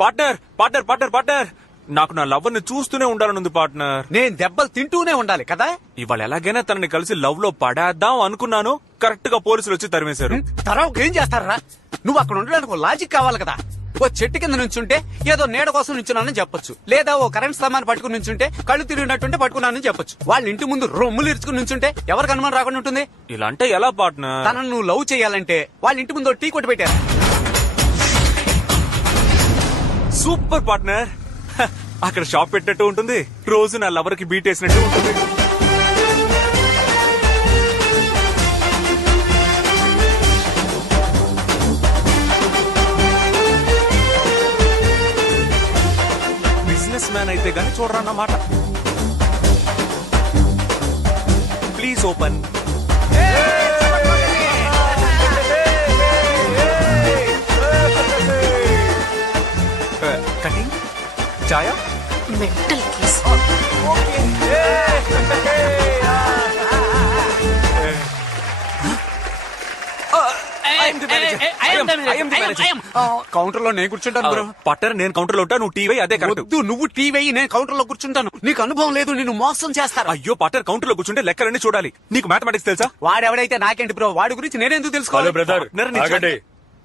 Partner partner partner partner, నాకు నా love ని చూస్తూనే ఉండాలనుంది పార్ట్నర్. నేను దెబ్బలు తింటూనే ఉండాలి కదా. ఇవాళ ఎలాగైనా తనని కలిసి లవ్ లో పడేద్దాం అనుకున్నాను. కరెక్ట్ గా పోలీసులు వచ్చి తరిమేశారు. తర్వాత ఏం చేస్తారా? నువ్వు అక్కడ ఉండడానికి ఒక లాజిక్ కావాలి కదా. ఓ చెట్టు కింద నుంచుంటే ఏదో నీడ కోసం నుంచున్నానని చెప్పొచ్చు, లేదా ఓ కరెంట్ సామాన్ పట్టుకుని నుంచుంటే కళ్ళు తిరిగినట్టుంటే పట్టుకున్నానని చెప్పొచ్చు. వాళ్ళ ఇంటి ముందు రొమ్ములు ఇరుచుకుని నుంచుంటే ఎవరికి అనుమానం రాకుండా ఉంటుంది? ఇలా అంటే ఎలా పార్ట్నర్? తనను నువ్వు లవ్ చేయాలంటే వాళ్ళ ఇంటి ముందు టీ కొట్టి పెట్టారు. Super partner. అక్కడ షాప్ పెట్టినట్టు ఉంటుంది, రోజు నా లవర్ కి బీట్ వేసినట్టు ఉంటుంది. బిజినెస్ మ్యాన్ అయితే గానీ చూడరన్నమాట. Please open. కటింగ్ చాయా మెంటల్ కేస్. కౌంటర్ లో నేను కూర్చుంటాను బ్రో. పట్టర్ నేను కౌంటర్ లో ఉంటా, నువ్వు టీవీ. అదే కరెక్ట్. నువ్వు టీవీ, నేను కౌంటర్ లో కూర్చుంటాను. నీకు అనుభవం లేదు, నిన్ను మోసం చేస్తారు. అయ్యో పట్టర్, కౌంటర్ లో కూర్చుంటే లెక్కలన్నీ చూడాలి. నీకు మ్యాథమెటిక్స్ తెలుసా? వాడెవడైతే నాకేంటి బ్రో, వాడి గురించి నేనెందుకు తెలుసుకోవాలి? బ్రదర్,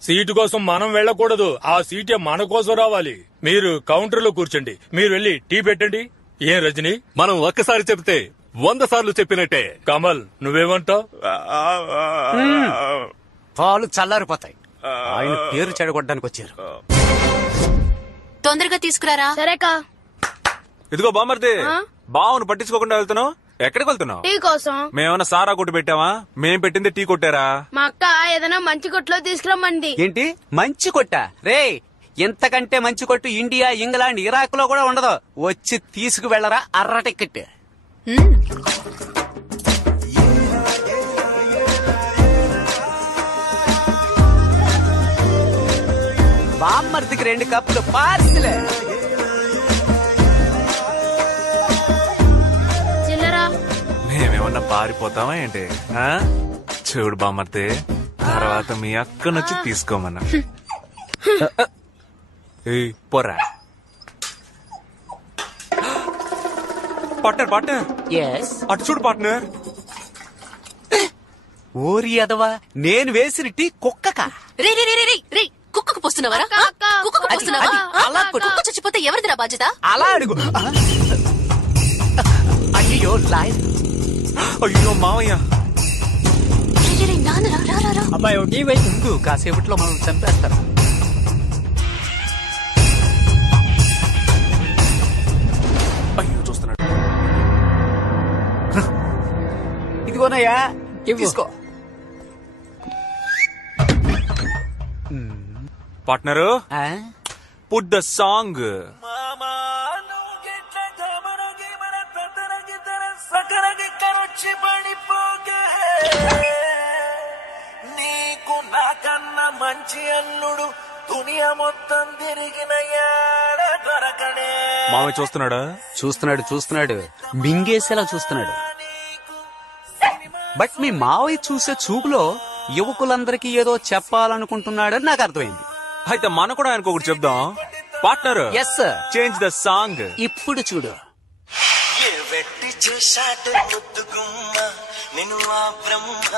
సీటు కోసం మనం వెళ్ళకూడదు, ఆ సీటే మన కోసం రావాలి. మీరు కౌంటర్ లో కూర్చోండి, మీరు వెళ్ళి టీ పెట్టండి. ఏం రజని, మనం ఒక్కసారి చెప్తే 100 సార్లు చెప్పినట్టే. కమల్ నువ్వేమంటావు? పాలు చల్లారిపోతాయి. ఆయన పేరు చెడగొట్టడానికి వచ్చారు. తొందరగా తీసుకురారా. సరేకా. ఇదిగో బామర్ది, బావును పట్టించుకోకుండా వెళ్తున్నావు. ఎక్కడికి వెళ్తున్నావు? టీ కోసం. మేమన్నా సారా కొట్టు పెట్టావా? మేం పెట్టింది టీ కొట్టారా? మా అక్క ఏదైనా మంచి కొట్లో తీసుకురమ్మంది. ఏంటి మంచి కొట్ట? రే, ఇంతకంటే మంచి కొట్టు ఇండియా, ఇంగ్లాండ్, ఇరాక్ లో కూడా ఉండదు. వచ్చి తీసుకు వెళ్ళరా అర్ర టికెట్. బామ్మర్దికి 2 కప్పులు పార్సిలే. చిల్లరా. మేమేమన్నా పారిపోతామా ఏంటి? చూడు బామ్మర్ది, తర్వాత మీ అక్క నచ్చి తీసుకోమన్నా. పోరా. పార్ట్నర్ పార్ట్నర్, అటు చూడు పార్ట్నర్. ఓరి అదవా, నేను వేసిన టీ కుక్కకా? రే రే రే రే రే, కుక్కకు పోస్తున్నావరా? కుక్కకు పోస్తున్నావా? అలా కుక్క చచ్చిపోతే ఎవరిదిరా బాధ్యత? అలా అడుగు. అయ్యో లాయర్. అయ్యో మావయ్య. అబ్బాయి టీ వైపు కాసేపట్లో మనం చంపేస్తారు. అయ్యో చూస్తున్నాడు. ఇదిగోనయ్యా, తీసుకో. Partner, put the song. నీకు నాకన్నా మంచి అల్లుడు దునియా మొత్తం తిరిగిన దొరకడే. మామయ్య చూస్తున్నాడా? చూస్తున్నాడు మింగేసేలా చూస్తున్నాడు. బట్ మీ మావయ్య చూసే చూపులో యువకులందరికీ ఏదో చెప్పాలనుకుంటున్నాడని నాకు అర్థమైంది. అయితే మనం కూడా ఆయనకు ఒకటి చెప్దాం. Partner, yes sir, change the song. ఇప్పుడు చూడు. ఏ వెట్టి చేశాడు ముద్దుగుమ్మ నిన్ను ఆ బ్రహ్మ,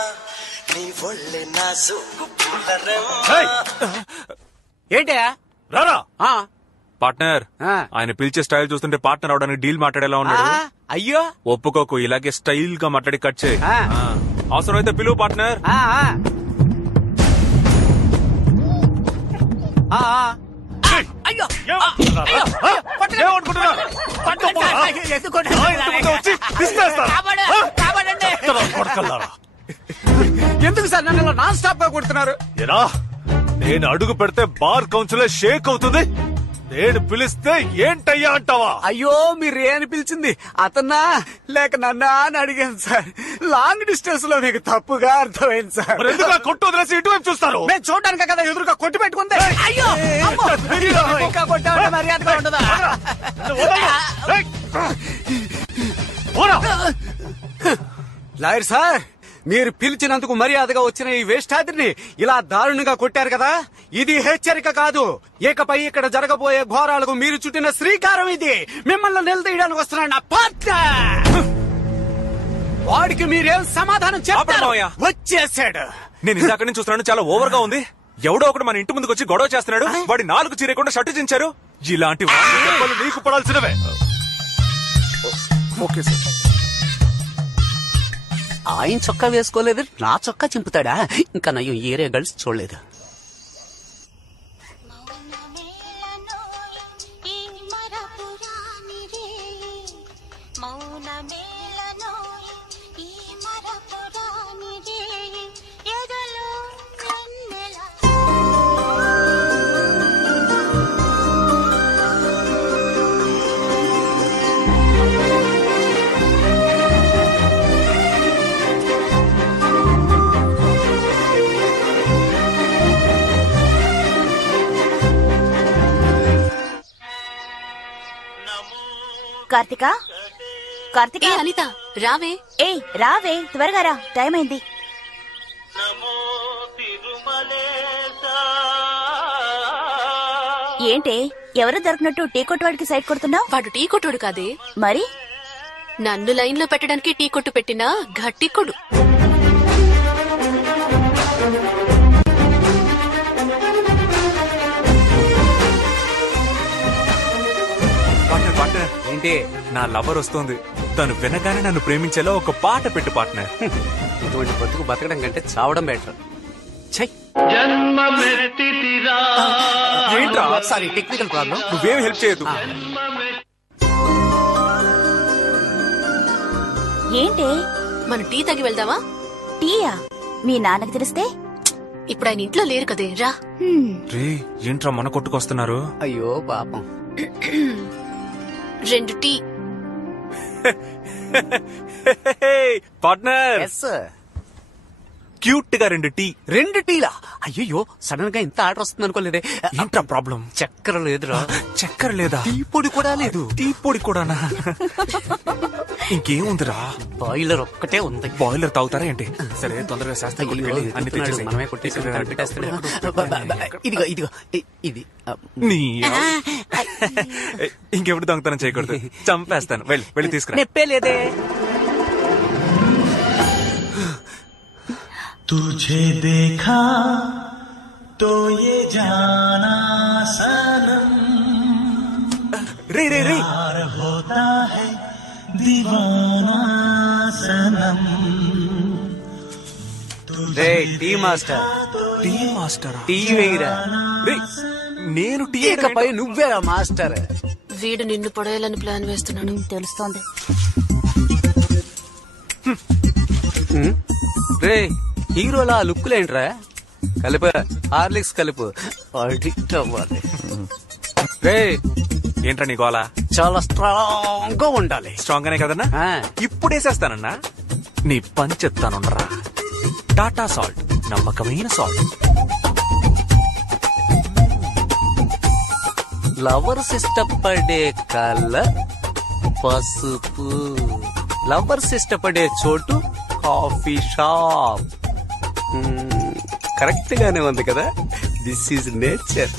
నీ ఒళ్ళే నా సోకు పూలరమ్మ. ఏంటయా రారా. పార్ట్నర్, ఆయన పిలిచే స్టైల్ చూస్తుంటే పార్ట్నర్ అవడానికి డీల్ మాట్లాడేలా ఉన్నాడు. అయ్యో ఒప్పుకోకు, ఇలాగే స్టైల్ గా మాట్లాడి కట్ చేయి. అవసరం అయితే పిలువు పార్ట్నర్. ఎందుకు సార్ నన్ను నాన్ స్టాప్ గా కొడుతున్నారు? నేను అడుగు పెడితే బార్ కౌన్సిలర్ షేక్ అవుతుంది, నేను పిలిస్తే ఏంటయ్యా అంటావా? అయ్యో మీరు అని పిలిచింది అతన్నా లేక నన్నా అని అడిగాను సార్. లాంగ్ డిస్టెన్స్ లో మీకు తప్పుగా అర్థమైంది సార్. కొట్టు వదిలేసి ఇటువైపు చూస్తారు. నేను చూడడానికి కదా ఎదురుగా కొట్టి పెట్టుకుంది. అయ్యో ఇంకా కొట్టామంటే మర్యాదగా ఉండదా? లాయర్ సార్, మీరు పిలిచినందుకు మర్యాదగా వచ్చిన ఈ వేష్టాద్రిని ఇలా దారుణంగా కొట్టారు కదా, ఇది హెచ్చరిక కాదు. ఇకపై ఇక్కడ జరగబోయే ఘోరాలకు మీరు చుట్టిన శ్రీకారం ఇది. మిమ్మల్ని నిలదీయడానికి వస్తున్నాడు నా పార్ట్నర్. వాడికి మీరేం సమాధానం చెప్పారు? వచ్చేసాడు. నేను ఇందాక నుంచి చూస్తున్నాను, చాలా ఓవర్ గా ఉంది. ఎవడో ఒకడు మన ఇంటి ముందుకు వచ్చి గొడవ చేస్తున్నాడు. వాడి 4 చీరకుండా షర్టు చించారు. ఇలాంటి దెబ్బలు నీకు పడాల్సినవే. Okay sir. ఆయన చొక్కా వేసుకోలేదు, నా చొక్కా చింపుతాడా? ఇంకా నయ్యం ఏరియా గర్ల్స్ చూడలేదు. కార్తిక, కార్తిక, అనిత రావే. ఏయ్ రావే, త్వరగా రా, టైం అయింది. ఏంటి ఎవరు దొరికినట్టు టీ కొట్టు వాడికి సైడ్ కొడుతున్నావు? వాడు టీ కొట్టుడు కాదే, మరి నన్ను లైన్ లో పెట్టడానికి టీ కొట్టు పెట్టినా గట్టి కొడు. పార్ట్నర్, ఏంటి? నా లవర్ వస్తుంది. తను వినగానే నన్ను ప్రేమించేలా ఒక పాట పెట్టు పార్ట్నర్. ఇటువంటి బతుకు బతకడం కంటే చావడం బెటర్. ఏంట్రా? Sorry, technical problem. నువ్వేం హెల్ప్ చేయదు. ఏంటి? మనం టీ తాగి వెళ్దామా? టీయా? మీ నాన్నకి తెలిస్తే? ఇప్పుడు ఆయన ఇంట్లో లేరు కదే, రా. రే, ఏంట్రా మన కొట్టుకొస్తున్నారు? అయ్యో పాపం. 2 టీ. పార్ట్నర్, క్యూట్ గా 2 టీ. 2 టీలా? అయ్యో, సడన్ గా ఇంత ఆర్డర్ వస్తుంది అనుకోలేదే. ఏంట్రా ప్రాబ్లం? చక్కెర లేదురా. చక్కెర లేదా? టీ పొడి కూడా లేదు. టీ పొడి కూడానా? ఇంకేముందిరా? బాయిలర్ ఒక్కటే ఉంది. బాయిలర్ తాగుతారా ఏంటి? సరే, తొందరగా శాస్త్రం అన్ని తెచ్చేసేయ్. మనమే ఇదిగో ఇదిగో ఇది. ఇంకెప్పుడు దొంగతనం చేయకూడదు, చంపేస్తాను. వెళ్ళి తీసుకురా. నెప్పే లేదే. तुझे देखा तो ये जाना सनम, रे रे रे, प्यार होता है दीवाना सनम. రే tea master, tea master. Tea వేయరా. నేను టీ ఇకపై నువ్వే మాస్టర్. వీడు నిన్ను పడేయాలని ప్లాన్ వేస్తున్నాడు, తెలుస్తోంది. రే, హీరోలా లుక్కులేంట్రా? కలుపు, హార్లిక్స్ కలుపు, అడిక్ట్ అవ్వాలి. రే, ఏంట్రా నీ గోలా? చాలా స్ట్రాంగ్ గా ఉండాలి. స్ట్రాంగ్ గానే కదన్నా? ఇప్పుడు వేసేస్తానన్నా. నీ పని చెప్తానున్నరా. టాటా సాల్ట్, నమ్మకమైన సాల్ట్. లవర్స్ ఇష్టపడే కలర్ పసుపు. లవర్స్ ఇష్టపడే చోటు కాఫీ షాప్. కరెక్ట్ గానే ఉంది కదా. This is nature.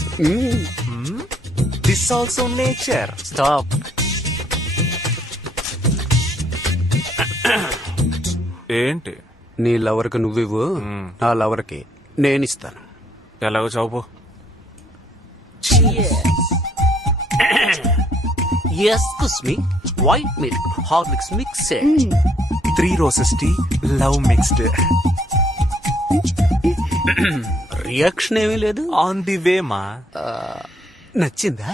This also nature. Stop. ఏంటి? నీ లవర్ కి నువ్వివ్వు, నా లవర్ కి నేనిస్తాను. ఎలాగో చావు. Excuse me, white milk Horlicks mixed. 3 roses tea, love mixed. Reaction ఏమీ లేదు. ఆన్ ది వే మా. నచ్చిందా?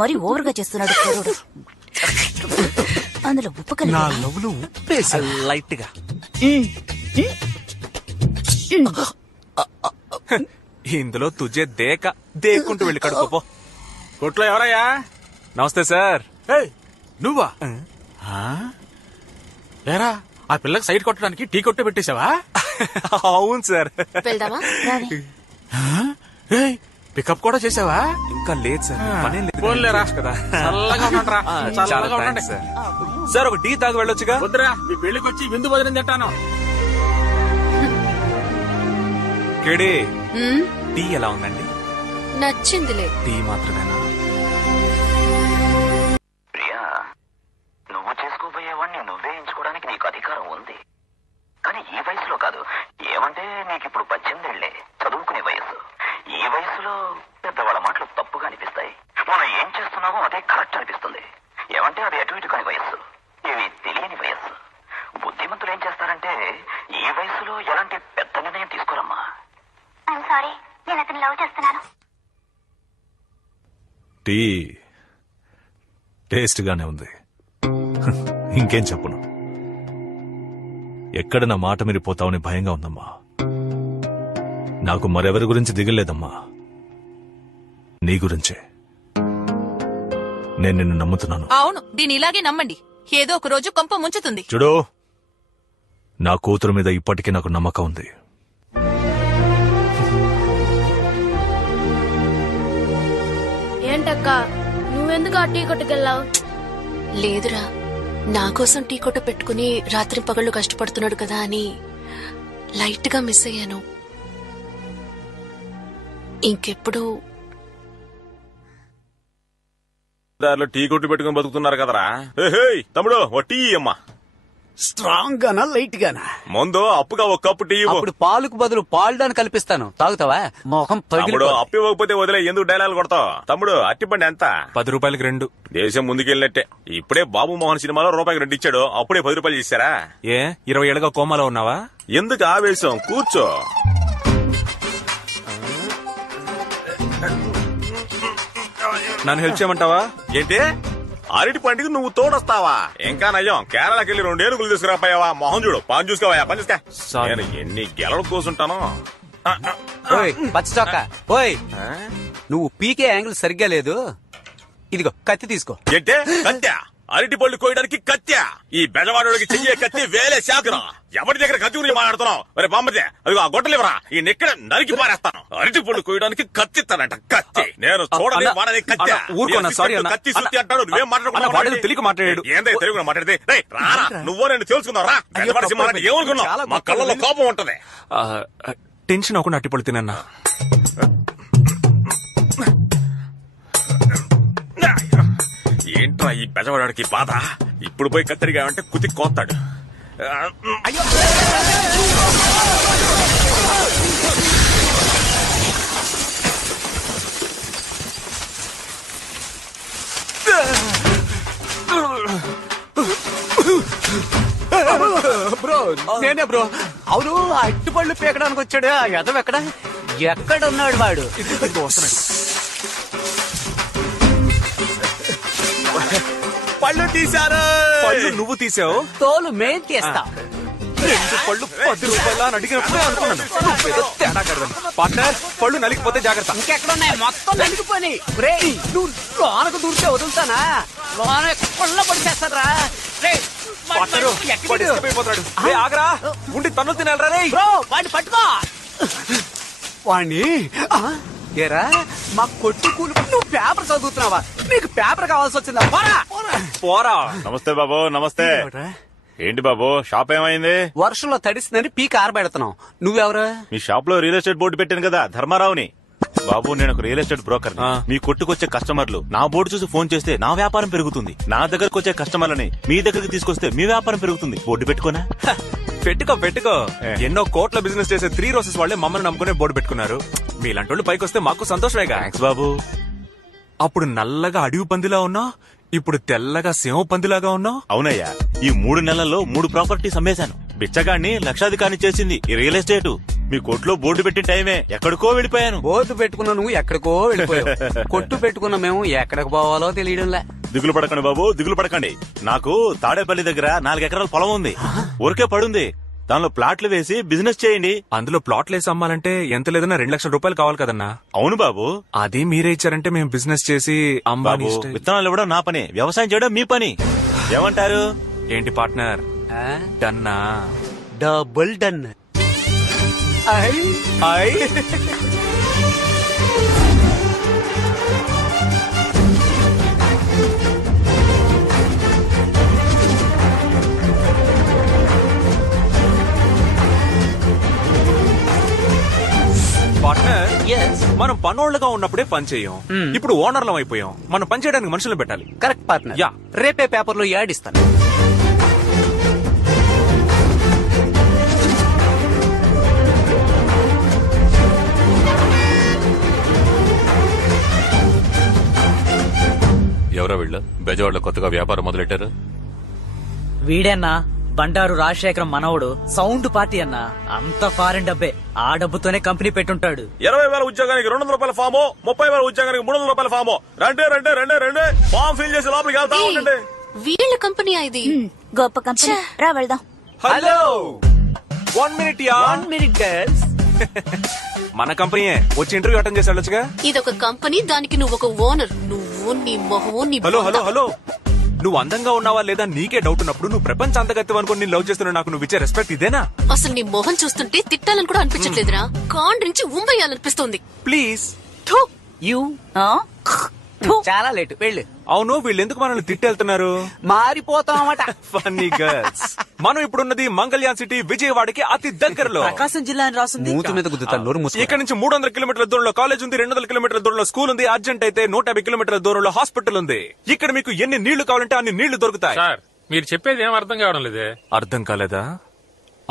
మరి ఓవర్ గా చేస్తున్నాడు కుర్రోడు. అందులో ఉప్పు నా కలిపి లవ్లు ఉప్పేసా లైట్ గా. ఇందులో తుజే దేకుంటూ వెళ్ళి కడుకోపో. కొట్లో ఎవరయ్యా? నమస్తే సార్. నువ్వా? ఏరా, ఆ పిల్లకి సైడ్ కొట్టడానికి టీ కొట్టే పెట్టేశావా? అవును సార్. వెళ్దామా? పికప్ కూడా చేసావా? ఇంకా లేదు సార్, పనేం లేదు ఫోన్లేరా కదా. చల్లగా ఉండండిరా. చాలా చల్లగా ఉండండి. Thanks sir. సార్ ఒక టీ తాగి వెళ్ళొచ్చుగా. వద్దురా, మీ పెళ్లికి వచ్చి విందు భోజనం తింటాను. కేడే టీ ఎలా ఉందండి? నచ్చిందిలే. టీ మాత్రమేనా? ప్రియా, నువ్వు చేసుకోబోయేవాడిని నువ్వే ఎంచుకోవడానికి నీకు అధికారం ఉంది. కానీ ఈ వయసులో కాదు. ఏమంటే నీకిప్పుడు 18 ఏళ్లే, చదువుకునే వయసు. ఈ వయసులో పెద్దవాళ్ళ మాటలు తప్పుగా అనిపిస్తాయి. మనం ఏం చేస్తున్నామో అదే కరెక్ట్ అనిపిస్తుంది. ఏమంటే అది అటు ఇటు కాని వయస్సు, ఇవి తెలియని వయస్సు. బుద్ధిమంతులు ఏం చేస్తారంటే ఈ వయసులో ఎలాంటి పెద్ద నిర్ణయం తీసుకోరమ్మా. సారీ, నేను అతను లవ్ చేస్తున్నాను. టీ టేస్ట్ గానే ఉంది. ఇంకేం చెప్పను. ఎక్కడ నా మాట మీరిపోతావని భయంగా ఉందమ్మా. నాకు మరెవరి గురించి దిగలేదమ్మా, నీ గురించే. నేను నిన్ను నమ్ముతున్నాను. అవును, దీని ఇలాగే నమ్మండి. ఏదో ఒక రోజు కొంప ముంచుతుంది. చూడు, నా కూతురు మీద ఇప్పటికీ నాకు నమ్మకం ఉంది. ఏంటక్క, నువ్వెందుకు ఆ టీ కొట్టుకెళ్ళావు? లేదురా, నా కోసం టీ కొట్టు పెట్టుకుని రాత్రి పగళ్ళు కష్టపడుతున్నాడు కదా అని లైట్ గా మిస్ అయ్యాను. ఇంకెప్పుడు దారిలో టీ కొట్టు పెట్టుకుని బతుకుతున్నారు కదరా. తమ్ముడు ఓ టీ అమ్మా. స్ట్రాంగ్ గానా లైట్ గానా? ముందు అప్పుగా ఒక కప్పు టీ ఇవ్వు. అప్పుడు పాలుకు బదులు పాల్డాన్ కల్పిస్తాను, తాగుతావా? మొహం తమ్ముడు అప్పు ఇవ్వకపోతే వదిలే, ఎందుకు డైలాగ్ కొడతావు? తమ్ముడు అట్టిపండి ఎంత? 10 రూపాయలకి 2. దేశం ముందుకెళ్ళినట్టే. ఇప్పుడే బాబు మోహన్ సినిమాలో రూపాయికి 2 ఇచ్చాడు, అప్పుడే 10 రూపాయలు ఇస్తారా? ఏ 20 ఏళ్ళగా కోమాలో ఉన్నావా? ఎందుకు ఆవేశం, కూర్చో. నన్ను హెల్ప్ చేయమంటావా? ఏంటి అరటి పండుగ నువ్వు తోడొస్తావా? ఇంకా నయ్యం, కేరళకి వెళ్ళి 2 ఏనుగులు తీసుకురాపోయావా? మొహం చూడు, పని చూసుకోవా, పని చూసుకో. నేను ఎన్ని గెలలు కోసుంటాను. పచ్చ చొక్క, ఓయ్ నువ్వు పీకే యాంగిల్ సరిగ్గా లేదు. ఇదిగో కత్తి తీసుకో. ఏంటే కత్త్యా? అరటి పళ్ళు కోయడానికి కత్త్యా? ఈ బెజవాడోడికి చెయ్యే కత్తి వేలే శాఖరా. ఎవరి దగ్గర కత్తి గురించి మాట్లాడుతున్నావు? మరి బామ్మదే, అదిగో ఆ గొట్టలేవరా, ఈ నెక్కడ నరికి పారేస్తాను. అరటి పళ్ళు కోయడానికి కత్తి ఇస్తానంట. కత్తి నేను చూడని వాడని కత్తి. ఊరుకోనా, సారీ అన్న. కత్తి సుత్తి అంటాడు, నువ్వేం మాట్లాడుకున్నావు? తెలియక మాట్లాడాడు. ఏందే తెలుగు మాట్లాడితే? రారా, నువ్వో నేను తెలుసుకున్నారా? ఏమనుకున్నావు? మా కళ్ళలో కోపం ఉంటది. టెన్షన్ అవ్వకుండా అట్టిపళ్ళు తినన్నా. ఏంట్రా ఈ బెజవాడికి బాధ? ఇప్పుడు పోయి కత్తిరిగా అంటే కుతి కోస్తాడు. బ్రో నేనే బ్రో. అవును, అట్టుపళ్ళు పీకడానికి వచ్చాడు ఆ యదవ. ఎక్కడున్నాడు వాడు? పళ్ళు తీశారు. పళ్ళు నువ్వు తీసావు, తోలు మేం తీస్తా. 2 పళ్ళు 10 రూపాయలు అని అడిగినప్పుడే అనుకున్నాను ఏదో తేడా కడదాం. పార్ట్నర్, పళ్ళు నలిగిపోతే జాగ్రత్త. ఇంకెక్కడున్నాయి? మొత్తం నలిగిపోయి. రే నువ్వు లోనకు దూరితే వదులుతానా? లోన కొల్ల పడిచేస్తారా? ఆగరా, ఉండి తన్ను తినాలరా. బ్రో వాడిని పట్టుకో. వాణ్ణి ఏరా, మా కొట్టు కూలి నువ్వు పేపర్ చదువుతున్నావా? నీకు పేపర్ కావాల్సి వచ్చిందా? పోరా. నమస్తే బాబు. నమస్తే. ఏంటి బాబు, షాప్ ఏమైంది? వర్షంలో తడిసిందని పీక ఆరబెడుతున్నావు. నువ్వెవరు? మీ షాప్ లో రియల్ ఎస్టేట్ బోర్డు పెట్టాను కదా, ధర్మారావుని. బాబు నేను ఒక రియల్ ఎస్టేట్ బ్రోకర్. మీ కొట్టుకొచ్చే కస్టమర్లు నా బోర్డు చూసి ఫోన్ చేస్తే నా వ్యాపారం పెరుగుతుంది. నా దగ్గరకు వచ్చే కస్టమర్లని మీ దగ్గరికి తీసుకొస్తే మీ వ్యాపారం పెరుగుతుంది. బోర్డు పెట్టుకోనా? పెట్టుకో. ఎన్నో కోట్ల బిజినెస్ చేసే 3 రోజెస్ వాళ్లే మమ్మల్ని నమ్ముకునే బోర్డు పెట్టుకున్నారు. మీలాంటి వాళ్ళు పైకి వస్తే మాకు సంతోషమేగా. థాంక్స్ బాబు. అప్పుడు నల్లగా అడవి పందిలా ఉన్నావు, ఇప్పుడు తెల్లగా సింహ పందిలాగా ఉన్నావు. అవునయ్యా, ఈ 3 నెలల్లో 3 ప్రాపర్టీస్ అమ్మేశాను. బిచ్చగాడిని లక్షాధికారిని చేసింది ఈ రియల్ ఎస్టేట్. మీ కొట్లో బోర్డు పెట్టిన టైమే ఎక్కడికో వెళ్ళిపోయాను. బోర్డు పెట్టుకున్నా నువ్వు ఎక్కడికో వెళ్ళిపోయావు. కొట్టు పెట్టుకున్నా మేము ఎక్కడికి పోవాలో తెలియడంలే. దిగులు పడకండి బాబు, దిగులు పడకండి. నాకు తాడేపల్లి దగ్గర 4 ఎకరాల పొలం ఉంది, ఊరికే పడుంది. దానిలో ప్లాట్లు వేసి బిజినెస్ చేయండి. అందులో ప్లాట్లు వేసి అమ్మాలంటే ఎంత లేదన్నా 2 లక్షల రూపాయలు కావాలి కదన్నా. అవును బాబు. అది మీరే ఇచ్చారంటే మేము బిజినెస్ చేసి బాబు, విత్తనాలు ఇవ్వడం నా పని, వ్యవసాయం చేయడం మీ పని. ఏమంటారు? ఏంటి పార్ట్నర్, డన్నా? Double done. మనం పనోళ్ళగా ఉన్నప్పుడే పని చేయం. ఇప్పుడు ఓనర్లం అయిపోయాం. మనం పని చేయడానికి మనుషులను పెట్టాలి. Correct partner. యా. రేపే పేపర్లో యాడ్ ఇస్తాను. ఎవరో వీళ్ళు బెజవాడలో కొత్తగా వ్యాపారం మొదలెట్టారు. వీడన్నా బండారు రాజశేఖరం మనవడు సౌండ్ పార్టీ అన్నా. అంత ఫారెన్ డబ్బే. ఆ డబ్బుతోనే కంపెనీ పెట్టుంటాడు. 20,000 ఉద్యోగానికి 200 రూపాయల ఫామో, 30,000 ఉద్యోగానికి 300 రూపాయల ఫామో. రండి ఫామ్ ఫిల్ చేసి లోపలికి వెళ్తా ఉండండి. వీళ్ళ కంపెనీ ఇది. గొప్ప కంపెనీ. రా వెళ్దాం. Hello 1 minute yeah. 1 minute girls. మన కంపెనీయే. వచ్చి ఇంటర్వ్యూ అటెండ్ చేసి వెళ్ళొచ్చుగా. ఇదొక కంపెనీ, దానికి నువ్వు ఒక ఓనర్. నువ్వు నీ మొహం నీ హలో నువ్వు అందంగా ఉన్నావా లేదా నీకే డౌట్ ఉన్నప్పుడు నువ్వు ప్రపంచ అందగత్యం అనుకుని నేను లవ్ చేస్తున్నా. నాకు నువ్వు ఇచ్చే రెస్పెక్ట్ ఇదేనా? అసలు నీ మొహం చూస్తుంటే తిట్టాలని కూడా అనిపించట్లేదురా. కాండ్రించి ఉమ్మేయాలనిపిస్తోంది. ప్లీజ్. యూ చాలా లేట్ వెళ్ళు. అవును, వీళ్ళు ఎందుకు మనల్ని తిట్టెళ్తున్నారు? మారిపోతామట. Funny girls. మనం ఇప్పుడున్నది మంగళ్యాన్ సిటీ, విజయవాడకి అతి దగ్గరలో. ప్రకాశం జిల్లా అని రాసింది. మూతి మీద గుద్దుతాను. నోరు మూసుకో. ఇక్కడ నుంచి 300 కిలోమీటర్ల దూరంలో కాలేజ్ ఉంది, 200 కిలోమీటర్ల దూరంలో స్కూల్ ఉంది, అర్జెంట్ అయితే 150 కిలోమీటర్ల దూరంలో హాస్పిటల్ ఉంది. ఇక్కడ మీకు ఎన్ని నీళ్లు కావాలంటే అన్ని నీళ్లు దొరుకుతాయి. సార్ మీరు చెప్పేది ఏం అర్థం కావడం లేదే. అర్థం కాలేదా?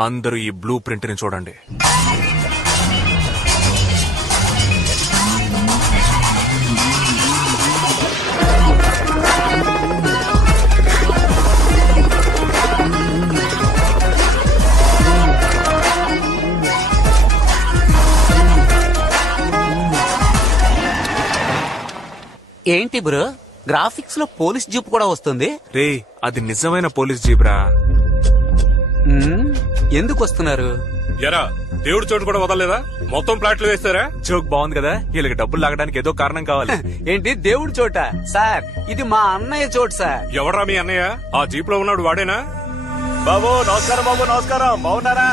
అందరూ ఈ బ్లూ ప్రింట్ ని చూడండి. ఏంటి బ్రో, గ్రాఫిక్స్ లో పోలీస్ జీప్ కూడా వస్తుంది? రే, అది నిజమైన పోలీస్ జీబ్రా. ఎందుకు వస్తున్నారు? ఎరా దేవుడి చోటు కూడా వదలలేదా? మొత్తం ప్లాట్లు వేస్తారా? జోక్ బాగుంది కదా. వీళ్ళకి డబ్బులు లాగడానికి ఏదో కారణం కావాలి. ఏంటి దేవుడి చోట? సార్ ఇది మా అన్నయ్య చోటు సార్. ఎవరా మీ అన్నయ్య? ఆ జీప్ లో ఉన్నాడు వాడేనా? బాబు నమస్కారం. బాగున్నారా?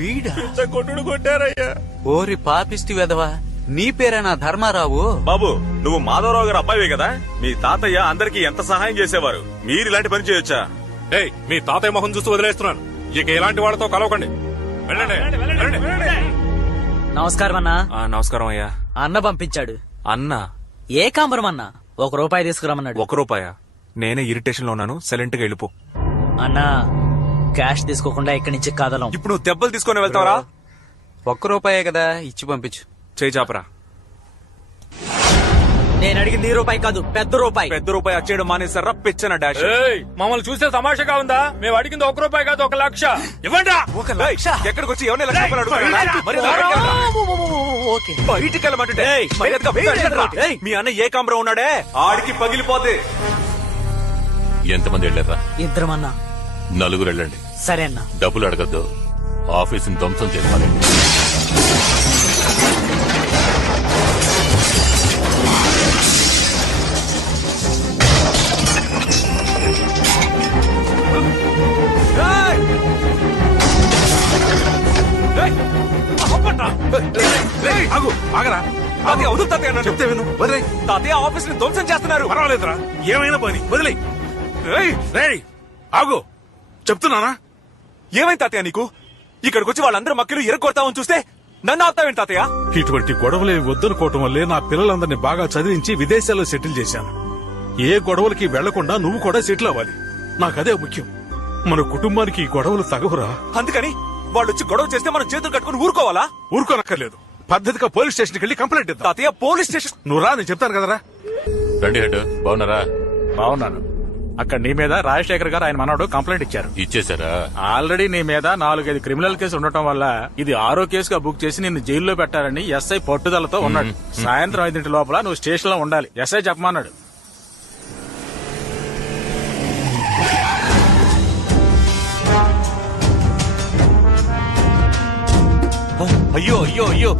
వీడా? కొట్టుడు కొట్టారయ్యా. ఓరి పాపిష్టి వెధవా, నీ పేరేనా ధర్మారావు? బాబు నువ్వు మాధవరావు గారు అబ్బాయివే కదా. మీ తాతయ్య అందరికి ఎంత సహాయం చేసేవారు. మీరు ఇలాంటి పని చేయొచ్చా? ఏయ్, మీ తాతయ్య మొహం చూస్తూ వదిలేస్తున్నాను. ఇక ఇలాంటి వాళ్ళతో కలవకండి. వెళ్ళండి. నమస్కారం అన్నా. నమస్కారం అయ్యా. అన్న పంపించాడు. అన్న ఏకాంబరం అన్న ₹1 తీసుకురామన్నాడు. ₹1? నేనే ఇరిటేషన్ లో ఉన్నాను. సైలెంట్ గా వెళ్ళిపో. అన్నా క్యాష్ తీసుకోకుండా ఇక్కడి నుంచి కదలం. ఇప్పుడు నువ్వు దెబ్బలు తీసుకొని వెళ్తావరా? ₹1 కదా, ఇచ్చి పంపించు. చేయి చాపరా. నేను అడిగింది ₹1 కాదు, పెద్ద రూపాయి. పెద్ద రూపాయి వచ్చేయడం మానేసారా? పిచ్చన డాష్. మమ్మల్ని చూస్తే తమాషాగా ఉందా? మేము అడిగింది ₹1 కాదు, 1,00,000 ఇవ్వండి. 1,00,000? ఎక్కడికి వచ్చి ఎవరిని లక్ష రూపాయలు అడుగుతారా? మరి బయటికి వెళ్ళమంటుంటే మీ అన్న ఏకాంబరం ఉన్నాడే, ఆడికి పగిలిపోతే. ఎంతమంది వెళ్ళారా? 2 అన్నా. 4 వెళ్ళండి. సరే అన్నా. డబ్బులు అడగద్దు. ఆఫీసుని ధ్వంసం చేసుకోవాలి. ఆగరా. తాతయ్య వదులు తాతయ్య, నన్ను చెప్తే విను. వదిలే తాతయ్య, ఆఫీస్ ని ధ్వంసం చేస్తున్నారు. పర్వాలేదురా, ఏమైనా పని వదిలే. ఆగు, చెప్తున్నానా? ఏమైంది తాతయ్య నీకు? ఇక్కడికి వచ్చి వాళ్ళందరూ మక్కలు ఎరగొడతామని చూస్తే నన్ను ఆపుతావేంటి తాతయ్య? ఇటువంటి గొడవలేవి వద్దనుకోవటం వల్లే నా పిల్లలందరినీ బాగా చదివించి విదేశాల్లో సెటిల్ చేశాను. ఏ గొడవలకి వెళ్లకుండా నువ్వు కూడా సెటిల్ అవ్వాలి. నాకదే ముఖ్యం. మన కుటుంబానికి ఈ గొడవలు తగవురా. అందుకని వాళ్ళు వచ్చి గొడవ చేస్తే మనం చేతులు కట్టుకుని ఊరుకోవాలా? ఊరుకోనక్కర్లేదు. పద్ధతిగా పోలీస్ స్టేషన్కి వెళ్ళి కంప్లైంట్ ఇద్దాం. తాతయ్య, పోలీస్ స్టేషన్? నువ్వు రా, నేను చెప్తాను కదరా. రండి హెడ్. బాగున్నారా? బాగున్నాను. అక్కడ నీ మీద రాజశేఖర్ గారు ఆయన మనోడు కంప్లైంట్ ఇచ్చారు. ఇచ్చేసారా? ఆల్రెడీ నీ మీద 4-5 క్రిమినల్ కేసు ఉండటం వల్ల ఇది 6వ కేసుగా బుక్ చేసి నిన్ను జైల్లో పెట్టారని ఎస్ఐ పట్టుదలతో ఉన్నాడు. సాయంత్రం 5 లోపల నువ్వు స్టేషన్ లో ఉండాలి. ఎస్ఐ చెప్పమన్నాడు. అయ్యో అయ్యో అయ్యో,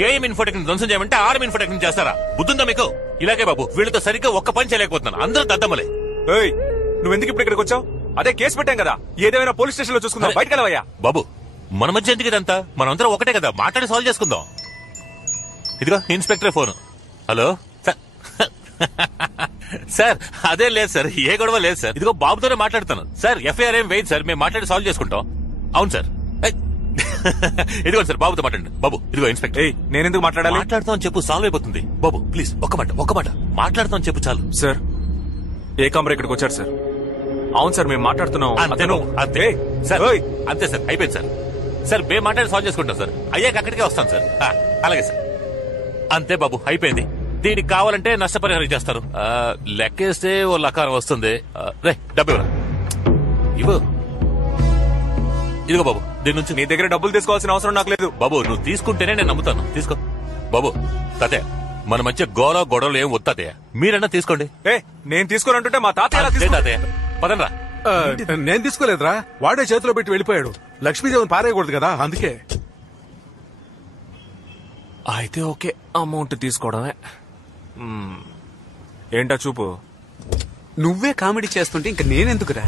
గేమ్ ఇన్ఫోటెక్ ధ్వంసం చేయమంటే ఆర్మ్ ఇన్ఫోటెక్ చేస్తారా? బుద్ధుందా మీకు? ఇలాగే బాబు, వీళ్ళతో సరిగ్గా ఒక్క పని చేయలేకపోతున్నాను. అందరూ దద్దమ్మలే. నువ్వెందుకు ఇప్పుడు ఇక్కడికి వచ్చావు? అదే కేసు పెట్టాం కదా, ఏదేమైనా పోలీస్ స్టేషన్ లో చూసుకుందాం. బయటకు వెళ్ళవయ్యా. బాబు, మన మధ్య ఎందుకు ఇదంతా? మనందరం ఒకటే కదా, మాట్లాడి సాల్వ్ చేసుకుందాం. ఇదిగో ఇన్స్పెక్టర్ ఫోన్. హలో సార్, అదే లేదు సార్, ఏ గొడవ లేదు సార్. ఇదిగో బాబుతోనే మాట్లాడుతాను సార్. ఎఫ్ఐఆర్ ఏం వేయదు సార్, మేము మాట్లాడి సాల్వ్ చేసుకుంటాం. అవును సార్. ఇదిగోండి సార్, బాబుతో మాట్లాడండి. బాబు ఇదిగో ఇన్స్పెక్టర్. నేనెందుకు మాట్లాడాలి? మాట్లాడుతామని చెప్పు, సాల్వ్ అయిపోతుంది. బాబు ప్లీజ్ ఒక్క మాట మాట్లాడుతామని చెప్పు చాలు. సార్ ఏ కమర్ ఇక్కడికి వచ్చారు సార్? అవును సార్, మేము మాట్లాడుతున్నాం. అంతే సార్, అంతే సార్, అయిపోయింది సార్. సార్ మేము మాట్లాడి సాల్వ్ చేసుకుంటాం సార్. అయ్యాక అక్కడికే వస్తాం సార్. అలాగే సార్. అంతే బాబు, అయిపోయింది. దీనికి కావాలంటే నష్టపరిహారం చేస్తారు. లెక్కేస్తే ఓ లకారం వస్తుంది. రే డబ్బు ఇవ్వు. ఇదిగో బాబు, దీని నుంచి నీ దగ్గర డబ్బులు తీసుకోవాల్సిన అవసరం నాకు లేదు. బాబు నువ్వు తీసుకుంటేనే నేను నమ్ముతాను. తీసుకో బాబు. తాతయ్య మన మధ్య గొడవలు ఏం వస్తాతయ్య, మీరన్నా తీసుకోండి. నేను తీసుకోనంటుంటే మా తాతయ్య. తాతయ్య పదండ్రా. నేను తీసుకోలేదురా, వాడే చేతిలో పెట్టి వెళ్ళిపోయాడు. లక్ష్మీదేవిని పారేయకూడదు కదా, అందుకే. అయితే ఓకే, అమౌంట్ తీసుకోవడమే. ఏంటా చూపు? నువ్వే కామెడీ చేస్తుంటే ఇంక నేనెందుకురా?